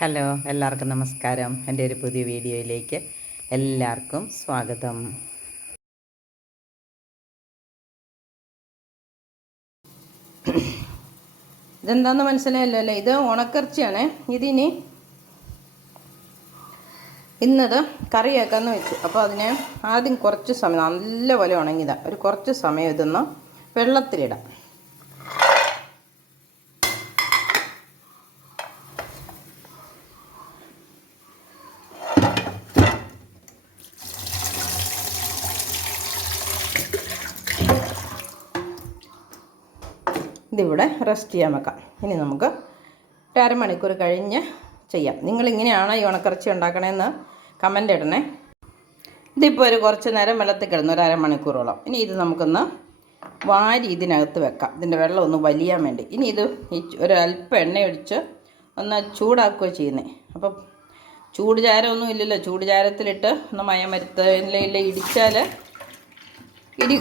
Hello എല്ലാവർക്കും നമസ്കാരം. എന്റെ ഒരു പുതിയ വീഡിയോയിലേക്ക് എല്ലാവർക്കും സ്വാഗതം. ഇതെന്താന്ന് മനസ്സിലായല്ലോ അല്ലേ? ഇത് ഉണക്കർച്ചയാണ് ഇതിനി ഇന്നത് കറിയാക്കാന്ന് വെച്ചു. അപ്പോൾ അതിനെ ആദ്യം കുറച്ച് സമയം നല്ലപോലെ ഉണങ്ങിയതാണ് ഒരു കുറച്ച് സമയം ഇതൊന്ന് വെള്ളത്തിലിടാം. ഇതിവിടെ റെസ്റ്റ് ചെയ്യാൻ വെക്കാം. ഇനി നമുക്ക് ഒരു അരമണിക്കൂർ കഴിഞ്ഞ് ചെയ്യാം. നിങ്ങളിങ്ങനെയാണോ ഈ ഉണക്കിറച്ചി ഉണ്ടാക്കണമെന്ന് കമന്റ് ഇടണേ. ഇതിപ്പോൾ ഒരു കുറച്ച് നേരം വെള്ളത്തിൽ കിടന്നു ഒരു അരമണിക്കൂറോളം. ഇനി ഇത് നമുക്കൊന്ന് വാരി ഇതിനകത്ത് വെക്കാം. ഇതിന്റെ വെള്ളം ഒന്ന് വലിയാൻ വേണ്ടി. ഇനി ഇത് ഈ ഒരു അല്പം എണ്ണ ഒഴിച്ച് ഒന്ന് ചൂടാക്കുകയോ ചെയ്യുന്നത് അപ്പം ചൂട് ചാരമൊന്നും ഇല്ലല്ലോ. ചൂട് ചാരത്തിലിട്ട് ഒന്ന് മയം വരുത്തില്ല ഇടിച്ചാൽ ഇടി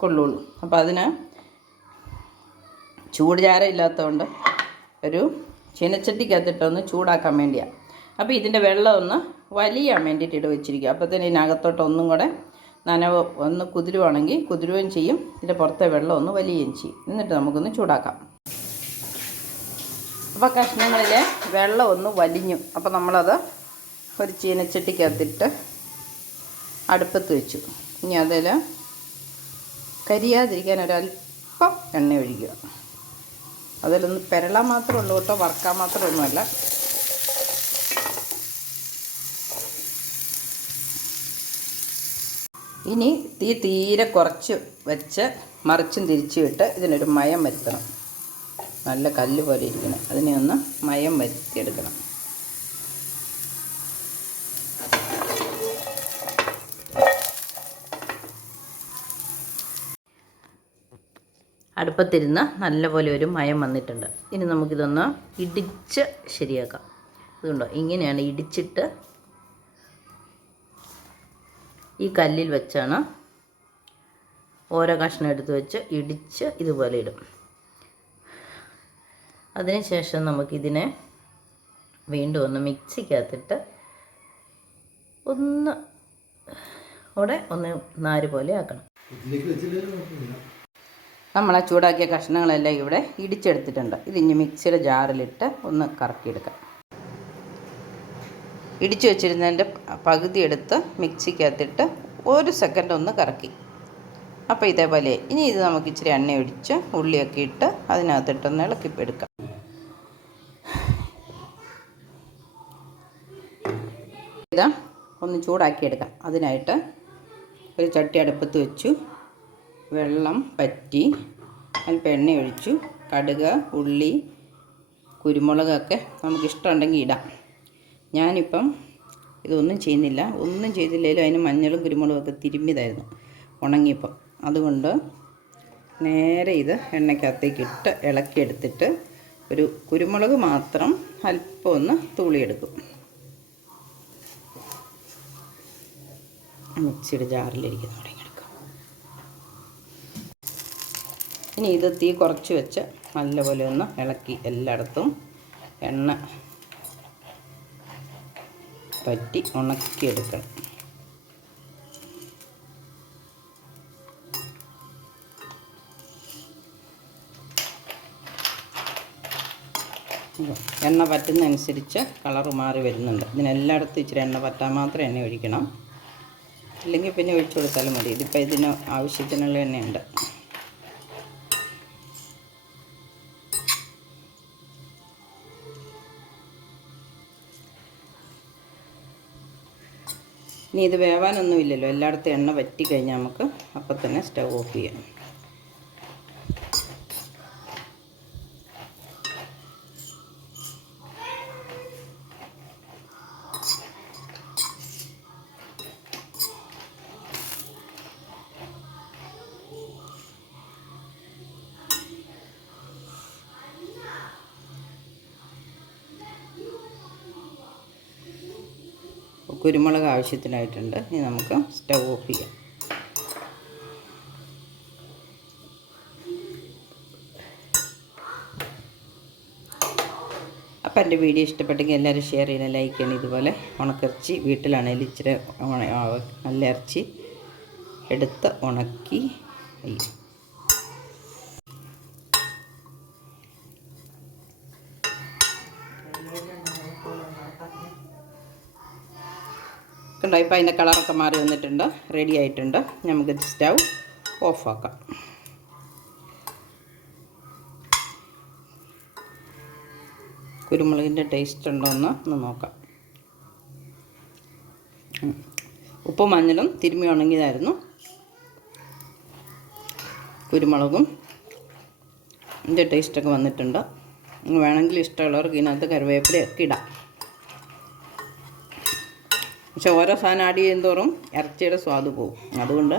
കൊള്ളുള്ളൂ. അപ്പോൾ അതിന് ചൂട് ചാരം ഇല്ലാത്തതുകൊണ്ട് ഒരു ചീനച്ചട്ടിക്കകത്തിട്ടൊന്ന് ചൂടാക്കാൻ വേണ്ടിയാണ് അപ്പോൾ ഇതിന്റെ വെള്ളം ഒന്ന് വലിയാൻ വേണ്ടിയിട്ട് ഇട്ട് വെച്ചിരിക്കുക. അപ്പോഴത്തേന് ഇതിനകത്തോട്ട് ഒന്നും കൂടെ നനവ് ഒന്ന് കുതിരുവാണെങ്കിൽ കുതിരുകയും ചെയ്യും. ഇതിന്റെ പുറത്തെ വെള്ളം ഒന്ന് വലിയുകയും ചെയ്യും. എന്നിട്ട് നമുക്കൊന്ന് ചൂടാക്കാം. അപ്പോൾ കഷ്ണങ്ങളിൽ വെള്ളം ഒന്ന് വലിഞ്ഞു. അപ്പോൾ നമ്മളത് ഒരു ചീനച്ചട്ടിക്കകത്തിട്ട് അടുപ്പത്ത് വെച്ചു. ഇനി അതിൽ കരിയാതിരിക്കാൻ ഒരല്പം എണ്ണ ഒഴിക്കുക. അതിലൊന്ന് പെരളാൻ മാത്രമേ ഉള്ളൂ കേട്ടോ വറക്കാൻ മാത്രമൊന്നുമല്ല. ഇനി തീ തീരെ കുറച്ച് വെച്ച് മറിച്ചും തിരിച്ചു വിട്ട് ഇതിനൊരു മയം വരുത്തണം. നല്ല കല്ല് പോലെ ഇരിക്കണം. അതിനെ ഒന്ന് മയം വരുത്തിയെടുക്കണം. അടുപ്പത്തിരുന്ന് നല്ലപോലെ ഒരു മയം വന്നിട്ടുണ്ട്. ഇനി നമുക്കിതൊന്ന് ഇടിച്ച് ശരിയാക്കാം. ഇതുണ്ടോ ഇങ്ങനെയാണ് ഇടിച്ചിട്ട് ഈ കല്ലിൽ വെച്ചാണ് ഓരോ കഷ്ണം എടുത്ത് വെച്ച് ഇടിച്ച് ഇതുപോലെ ഇടും. അതിനുശേഷം നമുക്കിതിനെ വീണ്ടും ഒന്ന് മിക്സിക്കകത്തിട്ട് ഒന്ന് അവിടെ ഒന്ന് നാര് പോലെ ആക്കണം. നമ്മളെ ചൂടാക്കിയ കഷ്ണങ്ങളെല്ലാം ഇവിടെ ഇടിച്ചെടുത്തിട്ടുണ്ട്. ഇതിഞ്ഞ് മിക്സിയുടെ ജാറിലിട്ട് ഒന്ന് കറക്കിയെടുക്കാം. ഇടിച്ചു വെച്ചിരുന്നതിന്റെ പകുതി എടുത്ത് മിക്സിക്കകത്തിട്ട് ഒരു സെക്കൻഡ് ഒന്ന് കറക്കി. അപ്പോൾ ഇതേപോലെ ഇനി ഇത് നമുക്ക് ഇച്ചിരി എണ്ണ ഒഴിച്ച് ഉള്ളിയൊക്കെ ഇട്ട് അതിനകത്തിട്ടൊന്ന് ഇളക്കിപ്പെടുക്കാം ഇത് ഒന്ന് ചൂടാക്കിയെടുക്കാം. അതിനായിട്ട് ഒരു ചട്ടി അടുപ്പത്ത് വെച്ചു. വെള്ളം പറ്റി. അല്പം എണ്ണ ഒഴിച്ചു. കടുക് ഉള്ളി കുരുമുളകൊക്കെ നമുക്കിഷ്ടമുണ്ടെങ്കിൽ ഇടാം. ഞാനിപ്പം ഇതൊന്നും ചെയ്യുന്നില്ല. ഒന്നും ചെയ്തില്ലെങ്കിലും അതിന് മഞ്ഞളും കുരുമുളകൊക്കെ തിരുമ്മിതായിരുന്നു ഉണങ്ങിയപ്പം. അതുകൊണ്ട് നേരെ ഇത് എണ്ണയ്ക്കകത്തേക്ക് ഇട്ട് ഇളക്കിയെടുത്തിട്ട് ഒരു കുരുമുളക് മാത്രം അല്പം ഒന്ന് തൂളിയെടുക്കും. മിക്സിയുടെ ജാറിലിരിക്കുന്ന ഇനി ഇത് തീ കുറച്ച് വെച്ച് നല്ലപോലെ ഒന്ന് ഇളക്കി എല്ലായിടത്തും എണ്ണ പറ്റി ഉണക്കിയെടുക്കണം. എണ്ണ പറ്റുന്നതനുസരിച്ച് കളർ മാറി വരുന്നുണ്ട്. ഇതിനെല്ലായിടത്തും ഇച്ചിരി എണ്ണ പറ്റാൻ മാത്രം എണ്ണ ഒഴിക്കണം. അല്ലെങ്കിൽ പിന്നെ ഒഴിച്ചു കൊടുത്താലും മതി. ഇതിപ്പോൾ ഇതിന് ആവശ്യത്തിനുള്ള എണ്ണയുണ്ട്. ഇനി ഇത് വേവാനൊന്നുമില്ലല്ലോ. എല്ലായിടത്തും എണ്ണ വറ്റി കഴിഞ്ഞാൽ നമുക്ക് അപ്പം തന്നെ സ്റ്റവ് ഓഫ് ചെയ്യാം. കുരുമുളക് ആവശ്യത്തിനായിട്ടുണ്ട് ഇനി നമുക്ക് സ്റ്റവ് ഓഫ് ചെയ്യാം അപ്പം എന്റെ വീഡിയോ ഇഷ്ടപ്പെട്ടെങ്കിൽ എല്ലാവരും ഷെയർ ചെയ്യണം ലൈക്ക് ചെയ്യണം ഇതുപോലെ ഉണക്കിറച്ചി വീട്ടിലാണെങ്കിൽ ഇച്ചിരി നല്ല ഇറച്ചി എടുത്ത് ഉണക്കി അയ്യോ. കണ്ടോ ഇപ്പോൾ അതിന്റെ കളറൊക്കെ മാറി വന്നിട്ടുണ്ട്. റെഡി ആയിട്ടുണ്ട്. നമുക്ക് സ്റ്റൗ ഓഫാക്കാം കുരുമുളകിന്റെ ടേസ്റ്റ് ഉണ്ടോ എന്ന് ഒന്ന് നോക്കാം. ഉപ്പും മഞ്ഞളും തിരുമ്മി ഉണങ്ങിയതായിരുന്നു. കുരുമുളകും ഇതിന്റെ ടേസ്റ്റൊക്കെ വന്നിട്ടുണ്ട്. വേണമെങ്കിൽ ഇഷ്ടമുള്ളവർക്ക് ഇതിനകത്ത് കറിവേപ്പിലയൊക്കെ ഇടാം. പക്ഷെ ഓരോ സാധനം ആഡ് ചെയ്യുന്തോറും ഇറച്ചിയുടെ സ്വാദ് പോകും അതുകൊണ്ട്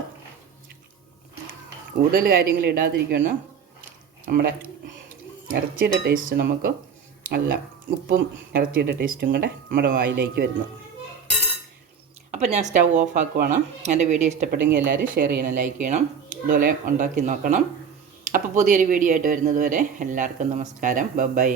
കൂടുതൽ കാര്യങ്ങൾ ഇടാതിരിക്കുകയാണ് നമ്മുടെ ഇറച്ചിയുടെ ടേസ്റ്റ് നമുക്ക് നല്ല ഉപ്പും ഇറച്ചിയുടെ ടേസ്റ്റും കൂടെ നമ്മുടെ വായിലേക്ക് വരുന്നു. അപ്പോൾ ഞാൻ സ്റ്റൗ ഓഫ് ആക്കുവാണ്. എന്റെ വീഡിയോ ഇഷ്ടപ്പെട്ടെങ്കിൽ എല്ലാവരും ഷെയർ ചെയ്യണം ലൈക്ക് ചെയ്യണം ഇതുപോലെ ഉണ്ടാക്കി നോക്കണം. അപ്പോൾ പുതിയൊരു വീഡിയോ ആയിട്ട് വരുന്നതുവരെ എല്ലാവർക്കും നമസ്കാരം. ബൈ.